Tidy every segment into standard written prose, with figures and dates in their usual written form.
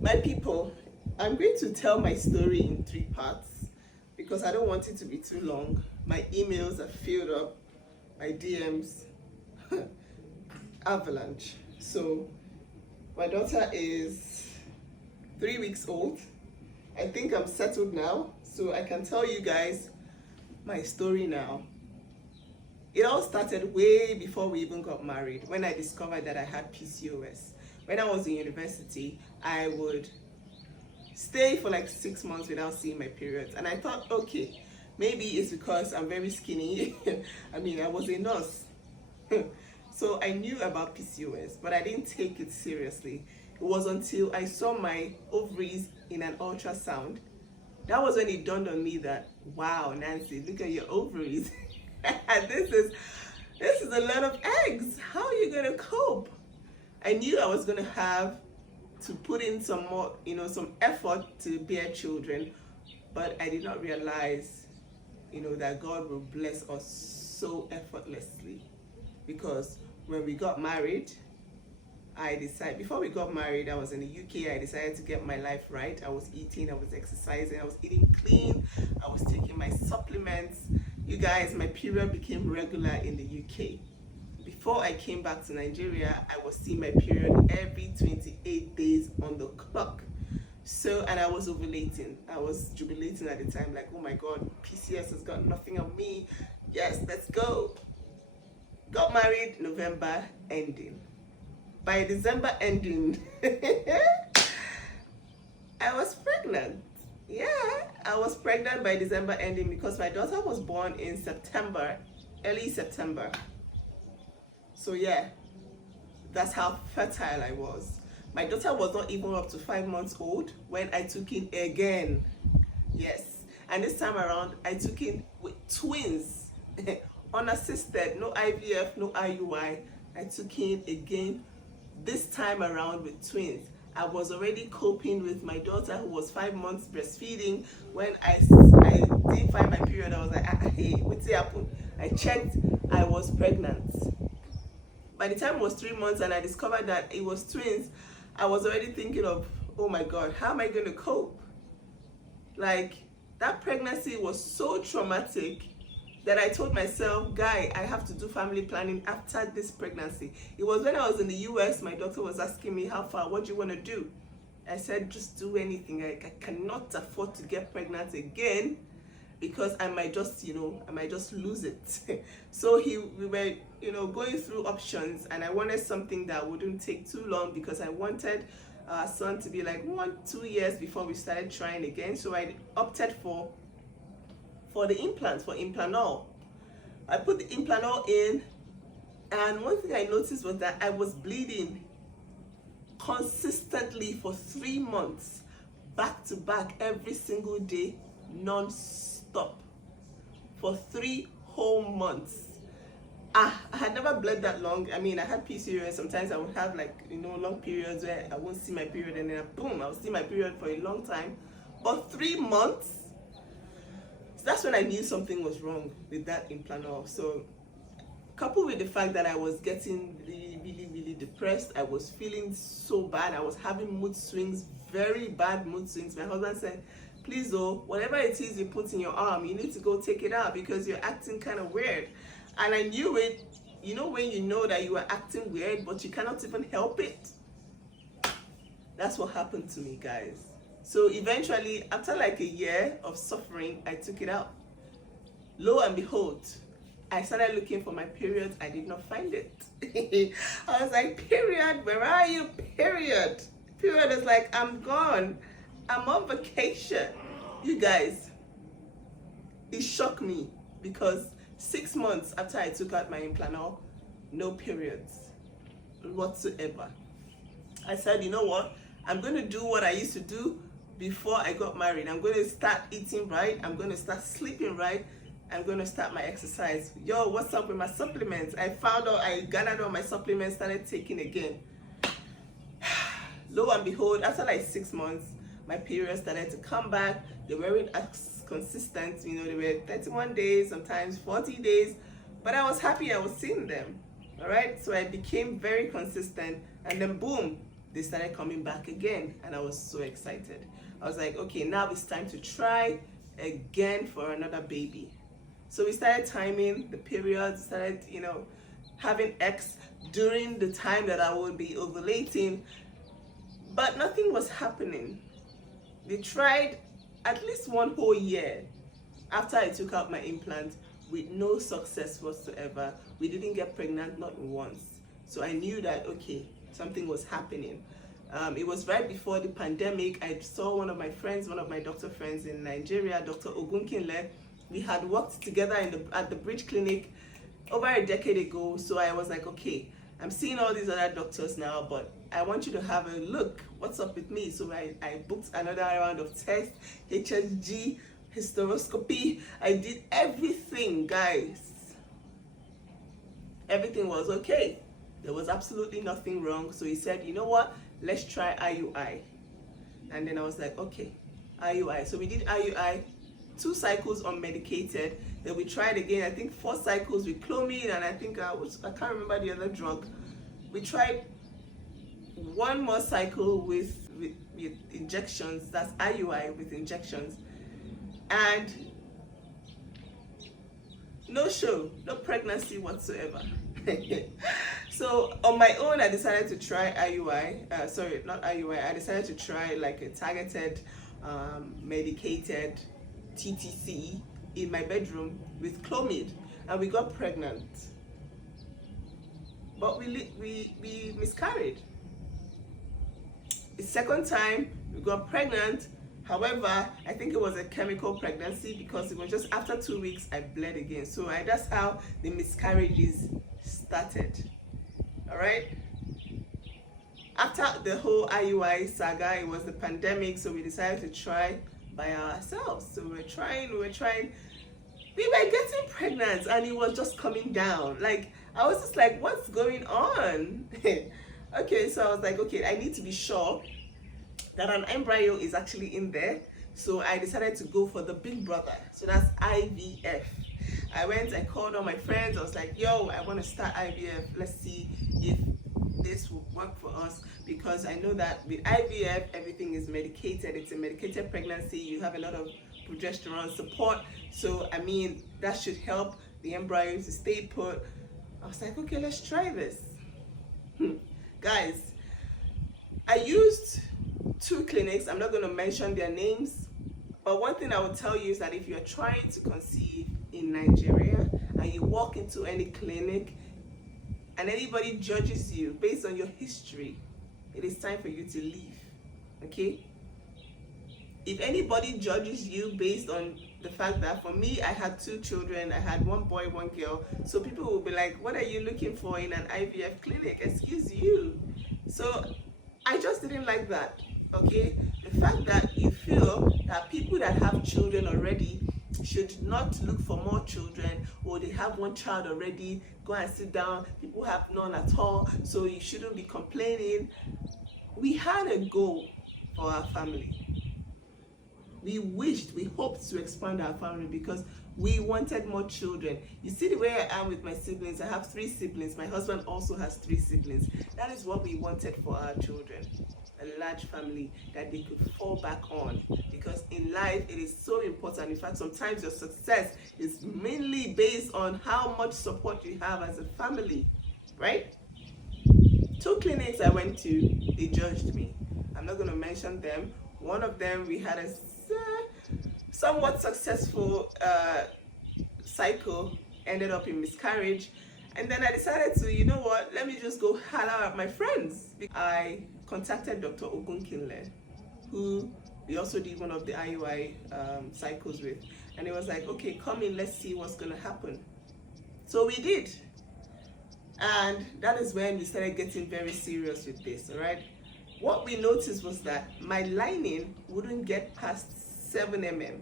My people, I'm going to tell my story in 3 parts because I don't want it to be too long. My emails are filled up, my DMs, avalanche. So, my daughter is 3 weeks old. I think I'm settled now, so I can tell you guys my story now. It all started way before we even got married, when I discovered that I had PCOS. When I was in university, I would stay for like 6 months without seeing my periods, and I thought, okay, maybe it's because I'm very skinny. I was a nurse. So I knew about PCOS, but I didn't take it seriously. It was until I saw my ovaries in an ultrasound. That was when it dawned on me that, wow, Nancy, look at your ovaries. this is a lot of eggs. How are you gonna cope? I knew I was gonna have to put in some more, some effort to bear children, but I did not realize, that God will bless us so effortlessly. Because when we got married, before we got married, I was in the UK. I decided to get my life right. I was eating, I was exercising, I was eating clean, I was taking my supplements. You guys, my period became regular in the UK. Before I came back to Nigeria, I was seeing my period every 28 days on the clock. So, and I was ovulating. I was jubilating at the time, like, oh my God, PCOS has got nothing on me. Yes, let's go. Got married November ending. By December ending, I was pregnant. Yeah, I was pregnant by December ending because my daughter was born in September, early September. So yeah, that's how fertile I was. My daughter was not even up to 5 months old when I took in again. Yes, and this time around I took in with twins, unassisted, no IVF, no IUI. I took in again, this time around with twins. I was already coping with my daughter who was 5 months breastfeeding. When I didn't find my period, I was like, hey, what's happened? I checked, I was pregnant. By the time it was 3 months and I discovered that it was twins, I was already thinking of, oh my God, how am I going to cope? Like, that pregnancy was so traumatic that I told myself, Guy, I have to do family planning after this pregnancy. It was when I was in the US, my doctor was asking me, how far, what do you want to do? I said, just do anything. I cannot afford to get pregnant again because I might just lose it. So we were, going through options, and I wanted something that wouldn't take too long because I wanted our son to be like 1-2 years before we started trying again. So I opted for the implants, for Implanol. I put the Implanol in, and one thing I noticed was that I was bleeding consistently for 3 months, back to back, every single day, non-stop, for 3 whole months. I had never bled that long. I had PCOS. Sometimes I would have long periods where I won't see my period, and then boom, I would see my period for a long time. But 3 months, that's when I knew something was wrong with that Implanol. So, coupled with the fact that I was getting really depressed, I was feeling so bad. I was having mood swings, very bad mood swings. My husband said, please though, whatever it is you put in your arm, you need to go take it out because you're acting kind of weird. And I knew it, when you know that you are acting weird, but you cannot even help it. That's what happened to me, guys. So eventually, after like a year of suffering, I took it out. Lo and behold, I started looking for my period. I did not find it. I was like, period, where are you? Period. Period is like, I'm gone. I'm on vacation. You guys, it shocked me because 6 months after I took out my Implanol, no periods whatsoever. I said, you know what? I'm going to do what I used to do before I got married. I'm going to start eating right. I'm going to start sleeping right. I'm going to start my exercise. Yo, what's up with my supplements? I gathered all my supplements, started taking again. Lo and behold, after like 6 months, my periods started to come back. They weren't as consistent. They were 31 days, sometimes 40 days. But I was happy I was seeing them. All right. So I became very consistent. And then boom, they started coming back again, and I was so excited. I was like, okay, now it's time to try again for another baby. So we started timing the periods, started, having X during the time that I would be ovulating, but nothing was happening. They tried at least 1 whole year after I took out my implant with no success whatsoever. We didn't get pregnant, not once. So I knew that, okay, something was happening. It was right before the pandemic. I saw one of my doctor friends in Nigeria, Dr. Ogunkinle. We had worked together at the Bridge Clinic over a decade ago. So I was like, okay, I'm seeing all these other doctors now, but I want you to have a look. What's up with me? So I booked another round of tests, HSG, hysteroscopy. I did everything, guys. Everything was okay. There was absolutely nothing wrong. So he said, you know what? Let's try IUI. And then I was like, okay, IUI. So we did IUI, 2 cycles unmedicated. Then we tried again, I think 4 cycles with clomid, and I can't remember the other drug. We tried 1 more cycle with injections, that's IUI with injections. And no show, no pregnancy whatsoever. So on my own, I decided to try IUI. I decided to try like a targeted, medicated TTC in my bedroom with clomid, and we got pregnant. But we miscarried. The second time we got pregnant. However, I think it was a chemical pregnancy because it was just after 2 weeks I bled again. So that's how the miscarriages started. All right. After the whole IUI saga, it was the pandemic, so we decided to try by ourselves. So we were trying. We were getting pregnant, and it was just coming down. Like, I was just like, what's going on? Okay, so I was like, okay, I need to be sure that an embryo is actually in there. So I decided to go for the big brother. So that's IVF. I called all my friends. I was like, yo, I want to start IVF. Let's see if this will work for us, because I know that with IVF, everything is medicated. It's a medicated pregnancy. You have a lot of progesterone support. So, I mean, that should help the embryo to stay put. I was like, okay, let's try this. Guys, I used 2 clinics. I'm not going to mention their names. But one thing I will tell you is that if you're trying to conceive in Nigeria and you walk into any clinic and anybody judges you based on your history, it is time for you to leave. Okay? If anybody judges you based on the fact that, for me, I had 2 children, I had 1 boy, 1 girl, so people will be like, what are you looking for in an IVF clinic? Excuse you. So I just didn't like that. Okay? The fact that you feel that people that have children already should not look for more children, or they have 1 child already, go and sit down, people have none at all, so you shouldn't be complaining. We had a goal for our family. We hoped to expand our family because we wanted more children. You see the way I am with my siblings. I have 3 siblings. My husband also has 3 siblings. That is what we wanted for our children. A large family that they could fall back on, because in life it is so important. In fact, sometimes your success is mainly based on how much support you have as a family, right? 2 clinics I went to, they judged me. I'm not going to mention them. One of them, we had a somewhat successful cycle, ended up in miscarriage. And then I decided to, you know what, let me just go holler at my friends. I contacted Dr. Ogunkinle, who we also did one of the IUI cycles with. And he was like, okay, come in, let's see what's going to happen. So we did. And that is when we started getting very serious with this, all right? What we noticed was that my lining wouldn't get past 7 mm.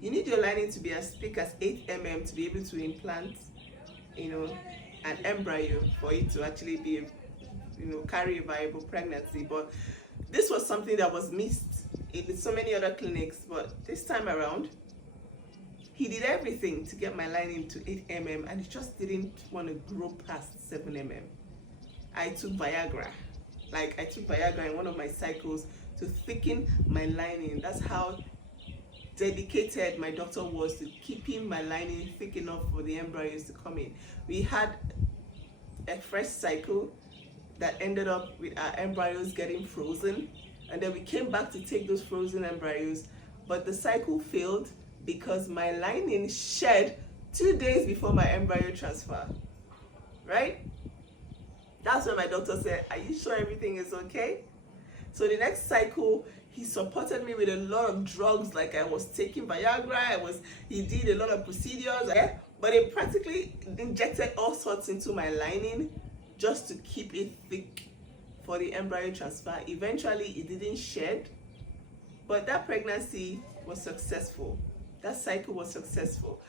You need your lining to be as thick as 8 mm to be able to implant, an embryo for it to actually be, carry a viable pregnancy. But this was something that was missed in so many other clinics. But this time around, he did everything to get my lining to 8 mm, and he just didn't want to grow past 7 mm. I took Viagra. Like, I took Viagra in one of my cycles to thicken my lining. That's how dedicated my doctor was to keeping my lining thick enough for the embryos to come in. We had a fresh cycle that ended up with our embryos getting frozen, and then we came back to take those frozen embryos, but the cycle failed because my lining shed 2 days before my embryo transfer, right? That's when my doctor said, are you sure everything is okay? So the next cycle, he supported me with a lot of drugs, like I was taking Viagra, he did a lot of procedures, but he practically injected all sorts into my lining just to keep it thick for the embryo transfer. Eventually, it didn't shed, but that pregnancy was successful. That cycle was successful.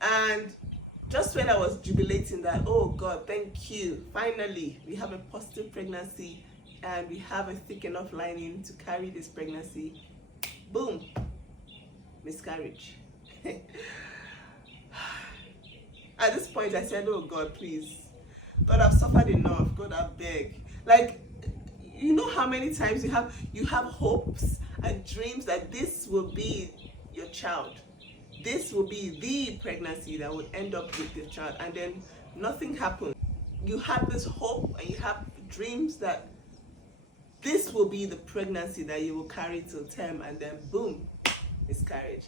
And just when I was jubilating that, oh God, thank you, finally, we have a positive pregnancy and we have a thick enough lining to carry this pregnancy, boom, miscarriage. At this point, I said, oh God, please, God, I've suffered enough. God, I beg. Like, you know how many times you have hopes and dreams that this will be your child. This will be the pregnancy that will end up with your child, and then nothing happens. You have this hope and you have dreams that this will be the pregnancy that you will carry till term, and then boom, miscarriage.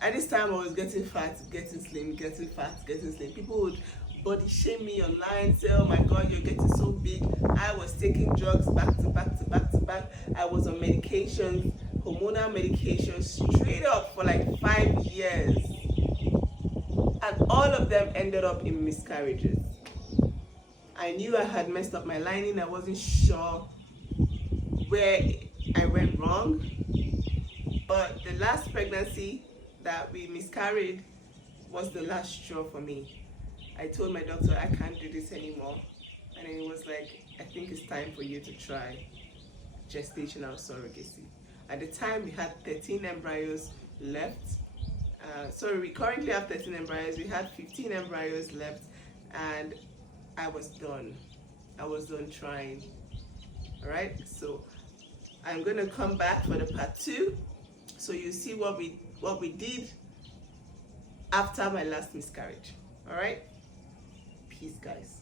At this time, I was getting fat, getting slim, getting fat, getting slim. People would body shame me online, say, oh my God, you're getting so big. I was taking drugs back to back to back to back. I was on medications, hormonal medications, straight up for like 5 years. And all of them ended up in miscarriages. I knew I had messed up my lining. I wasn't sure where I went wrong. But the last pregnancy that we miscarried was the last straw for me. I told my doctor, I can't do this anymore. And then he was like, I think it's time for you to try gestational surrogacy. At the time, we had 13 embryos left. We currently have 13 embryos. We had 15 embryos left, and I was done. I was done trying. All right, so I'm going to come back for the part 2, so you see what we did after my last miscarriage. All right, peace, guys.